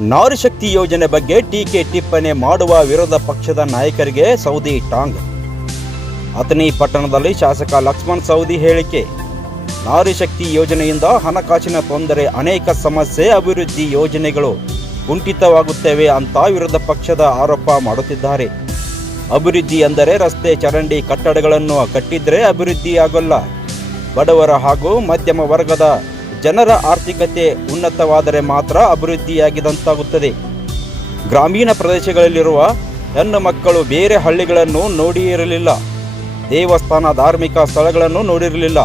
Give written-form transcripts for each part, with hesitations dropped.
ನಾರಿ ಶಕ್ತಿ ಯೋಜನೆ ಬಗ್ಗೆ ಟೀಕೆ ಟಿಪ್ಪಣಿ ಮಾಡುವ ವಿರೋಧ ಪಕ್ಷದ ನಾಯಕರಿಗೆ ಸೌದಿ ಟಾಂಗ್. ಅಥಣಿ ಪಟ್ಟಣದಲ್ಲಿ ಶಾಸಕ ಲಕ್ಷ್ಮಣ್ ಸವದಿ ಹೇಳಿಕೆ. ನಾರಿ ಶಕ್ತಿ ಯೋಜನೆಯಿಂದ ಹಣಕಾಸಿನ ತೊಂದರೆ, ಅನೇಕ ಸಮಸ್ಯೆ, ಅಭಿವೃದ್ಧಿ ಯೋಜನೆಗಳು ಕುಂಠಿತವಾಗುತ್ತವೆ ಅಂತ ವಿರೋಧ ಪಕ್ಷದ ಆರೋಪ ಮಾಡುತ್ತಿದ್ದಾರೆ. ಅಭಿವೃದ್ಧಿ ಎಂದರೆ ರಸ್ತೆ, ಚರಂಡಿ, ಕಟ್ಟಡಗಳನ್ನು ಕಟ್ಟಿದ್ರೆ ಅಭಿವೃದ್ಧಿಯಾಗಲ್ಲ. ಬಡವರ ಹಾಗೂ ಮಧ್ಯಮ ವರ್ಗದ ಜನರ ಆರ್ಥಿಕತೆ ಉನ್ನತವಾದರೆ ಮಾತ್ರ ಅಭಿವೃದ್ಧಿಯಾಗಿದಂತಾಗುತ್ತದೆ. ಗ್ರಾಮೀಣ ಪ್ರದೇಶಗಳಲ್ಲಿರುವ ಹೆಣ್ಣು ಮಕ್ಕಳು ಬೇರೆ ಹಳ್ಳಿಗಳನ್ನು ನೋಡಿರಲಿಲ್ಲ, ದೇವಸ್ಥಾನ, ಧಾರ್ಮಿಕ ಸ್ಥಳಗಳನ್ನು ನೋಡಿರಲಿಲ್ಲ.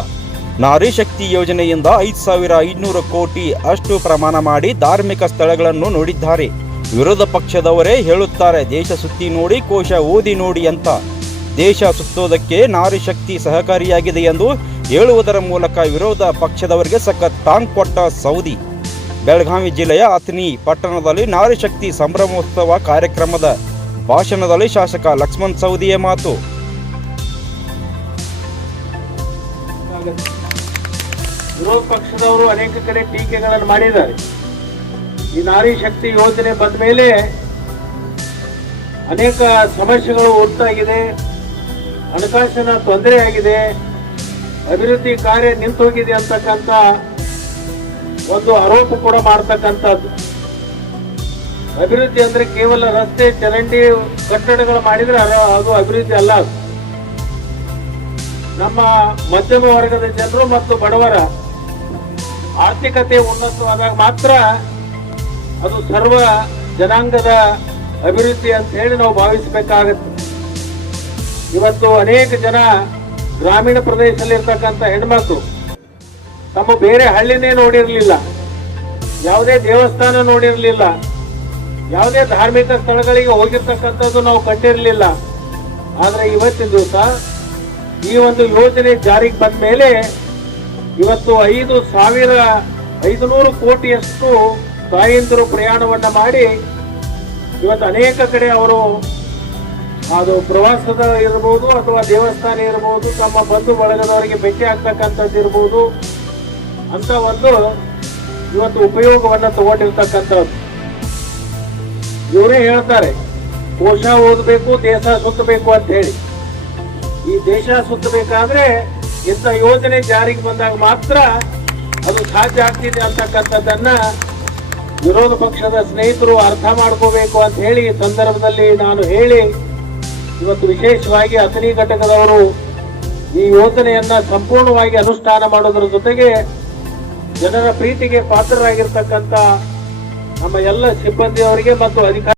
ನಾರಿ ಶಕ್ತಿ ಯೋಜನೆಯಿಂದ 5,500 ಕೋಟಿ ಅಷ್ಟು ಪ್ರಮಾಣ ಮಾಡಿ ಧಾರ್ಮಿಕ ಸ್ಥಳಗಳನ್ನು ನೋಡಿದ್ದಾರೆ. ವಿರೋಧ ಪಕ್ಷದವರೇ ಹೇಳುತ್ತಾರೆ, ದೇಶ ಸುತ್ತಿ ನೋಡಿ, ಕೋಶ ಓದಿ ನೋಡಿ ಅಂತ. ದೇಶ ಸುತ್ತೋದಕ್ಕೆ ನಾರಿ ಶಕ್ತಿ ಸಹಕಾರಿಯಾಗಿದೆ ಎಂದು ಹೇಳುವುದರ ಮೂಲಕ ವಿರೋಧ ಪಕ್ಷದವರಿಗೆ ಸಖತ್ ಟಾಂಗ್ ಕೊಟ್ಟ ಸೌದಿ. ಬೆಳಗಾವಿ ಜಿಲ್ಲೆಯ ಅಥಣಿ ಪಟ್ಟಣದಲ್ಲಿ ನಾರಿ ಶಕ್ತಿ ಸಂಭ್ರಮೋತ್ಸವ ಕಾರ್ಯಕ್ರಮದ ಭಾಷಣದಲ್ಲಿ ಶಾಸಕ ಲಕ್ಷ್ಮಣ್ ಸವದಿಯ ಮಾತು. ವಿರೋಧ ಪಕ್ಷದವರು ಅನೇಕ ಕಡೆ ಟೀಕೆಗಳನ್ನು ಮಾಡಿದ್ದಾರೆ. ಈ ನಾರಿ ಶಕ್ತಿ ಯೋಜನೆ ಬಂದ ಮೇಲೆ ಅನೇಕ ಸಮಸ್ಯೆಗಳು ಉಂಟಾಗಿದೆ, ಹಣಕಾಸಿನ ತೊಂದರೆ ಆಗಿದೆ, ಅಭಿವೃದ್ಧಿ ಕಾರ್ಯ ನಿಂತು ಹೋಗಿದೆ ಅಂತಕ್ಕಂಥ ಒಂದು ಆರೋಪ ಕೂಡ ಮಾಡ್ತಕ್ಕಂಥದ್ದು. ಅಭಿವೃದ್ಧಿ ಅಂದ್ರೆ ಕೇವಲ ರಸ್ತೆ, ಚರಂಡಿ, ಕಟ್ಟಡಗಳು ಮಾಡಿದ್ರೆ ಅದು ಅಭಿವೃದ್ಧಿ ಅಲ್ಲ. ನಮ್ಮ ಮಧ್ಯಮ ವರ್ಗದ ಜನರು ಮತ್ತು ಬಡವರ ಆರ್ಥಿಕತೆ ಉನ್ನತವಾದಾಗ ಮಾತ್ರ ಅದು ಸರ್ವ ಜನಾಂಗದ ಅಭಿವೃದ್ಧಿ ಅಂತ ಹೇಳಿ ನಾವು ಭಾವಿಸಬೇಕಾಗತ್ತೆ. ಇವತ್ತು ಅನೇಕ ಜನ ಗ್ರಾಮೀಣ ಪ್ರದೇಶದಲ್ಲಿರ್ತಕ್ಕಂಥ ಹೆಣ್ಮಕ್ಳು ತಮ್ಮ ಬೇರೆ ಹಳ್ಳಿನೇ ನೋಡಿರಲಿಲ್ಲ, ಯಾವುದೇ ದೇವಸ್ಥಾನ ನೋಡಿರಲಿಲ್ಲ, ಯಾವುದೇ ಧಾರ್ಮಿಕ ಸ್ಥಳಗಳಿಗೆ ಹೋಗಿರ್ತಕ್ಕಂಥದ್ದು ನಾವು ಕಂಡಿರಲಿಲ್ಲ. ಆದ್ರೆ ಇವತ್ತಿನ ದಿವಸ ಈ ಒಂದು ಯೋಜನೆ ಜಾರಿಗೆ ಬಂದ ಮೇಲೆ ಇವತ್ತು 5,500 ಕೋಟಿಯಷ್ಟು ತಾಯಂದಿರು ಪ್ರಯಾಣವನ್ನ ಮಾಡಿ ಇವತ್ತು ಅನೇಕ ಕಡೆ ಅವರು ಅದು ಪ್ರವಾಸದ ಇರಬಹುದು ಅಥವಾ ದೇವಸ್ಥಾನ ಇರಬಹುದು, ತಮ್ಮ ಬಂಧು ಬಳಗದವರಿಗೆ ಭೇಟಿ ಆಗ್ತಕ್ಕಂಥದ್ದು ಇರಬಹುದು ಅಂತ ಒಂದು ಇವತ್ತು ಉಪಯೋಗವನ್ನ ತಗೊಂಡಿರ್ತಕ್ಕಂಥದ್ದು. ಇವರೇ ಹೇಳ್ತಾರೆ, ಕೋಶ ಓದಬೇಕು, ದೇಶ ಸುತ್ತಬೇಕು ಅಂತ ಹೇಳಿ. ಈ ದೇಶ ಸುತ್ತಬೇಕಾದ್ರೆ ಇಂಥ ಯೋಜನೆ ಜಾರಿಗೆ ಬಂದಾಗ ಮಾತ್ರ ಅದು ಸಾಧ್ಯ ಆಗ್ತಿದೆ ಅಂತಕ್ಕಂಥದ್ದನ್ನ ವಿರೋಧ ಪಕ್ಷದ ಸ್ನೇಹಿತರು ಅರ್ಥ ಮಾಡ್ಕೋಬೇಕು ಅಂತ ಹೇಳಿ ಈ ಸಂದರ್ಭದಲ್ಲಿ ನಾನು ಹೇಳಿ, ಇವತ್ತು ವಿಶೇಷವಾಗಿ ಅಥಣಿ ಘಟಕದವರು ಈ ಯೋಜನೆಯನ್ನ ಸಂಪೂರ್ಣವಾಗಿ ಅನುಷ್ಠಾನ ಮಾಡೋದ್ರ ಜೊತೆಗೆ ಜನರ ಪ್ರೀತಿಗೆ ಪಾತ್ರರಾಗಿರ್ತಕ್ಕಂಥ ನಮ್ಮ ಎಲ್ಲ ಸಿಬ್ಬಂದಿಯವರಿಗೆ ಮತ್ತು ಅಧಿಕಾರಿ